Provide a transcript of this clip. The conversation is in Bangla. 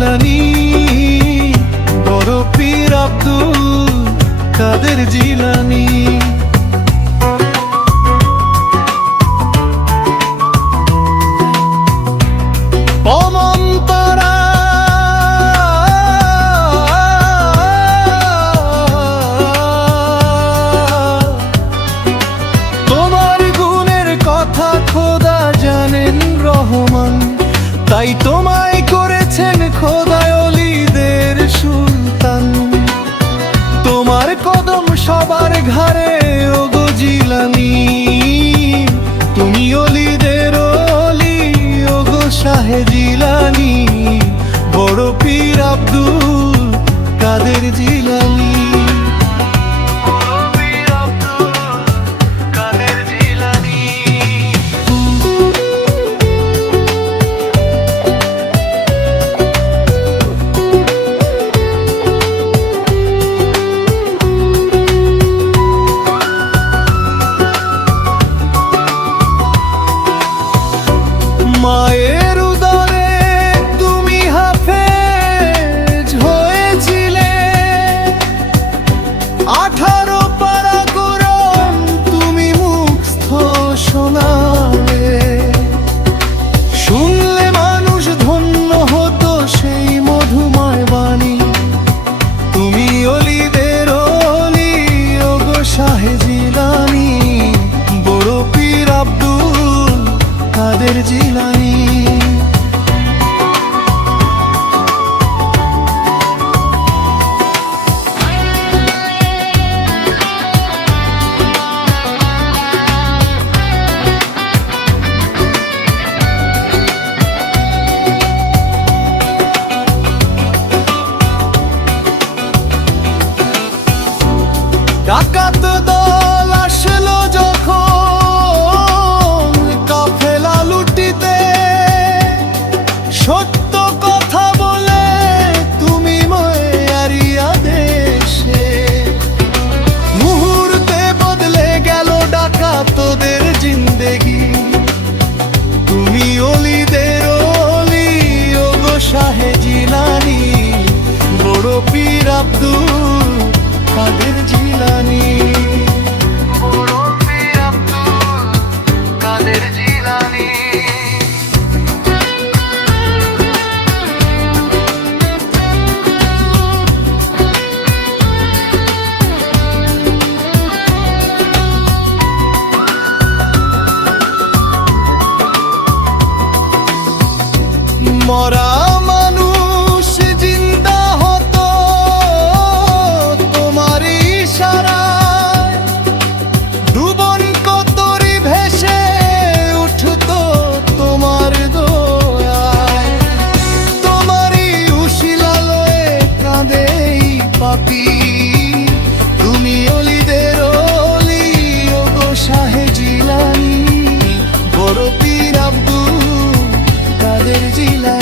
জিলানী, বড় পীর আব্দুল কাদের জিলানী। তাই তোমায় করেছেন খোদায় ওলিদের সুলতান। তোমার কদম সবার ঘাড়ে ওগো জিলানী, তুমি ওলিদের ওলি ওগো শাহে জিলানী, বড় পীর আব্দুল কাদের জিলানী। মায়ের উদরে তুমি হাফেজ হয়েছিলে, 18 পারা কোরআন তুমি মুখস্থ শোনালে। শুনলে মানুষ ধন্য হতো সেই মধুময় বাণী, তুমি ওলিদের ওলি ওগো শাহে জিলানী, বড় পীর আব্দুল কাদের জিলানী। ডাকাত দল আসলো যখন কাফেলা লুটিতে, সত্য কথা বলে তুমি মায়ারিয়া দেশে। মুহূর্তে বদলে গেল ডাকাতদের জিন্দেগি, তুমি ওলিদের ওলি ওগো শাহে জিলানী, বড় পীর আব্দুল কাদের জিলানী, বড় পীর আব্দুল কাদের জিলানী। মরা মানুষ জিন্দা হতো তোমার ইশারায়, ডুবন কতরি ভেসে উঠতো তোমার দয়ায়। তোমারই উশিলালয়ে কাঁদে পাপী, তুমি ওলিদের ওলি ওগো শাহে জিলানী, বড় পীর আব্দুল কাদের জিলানী।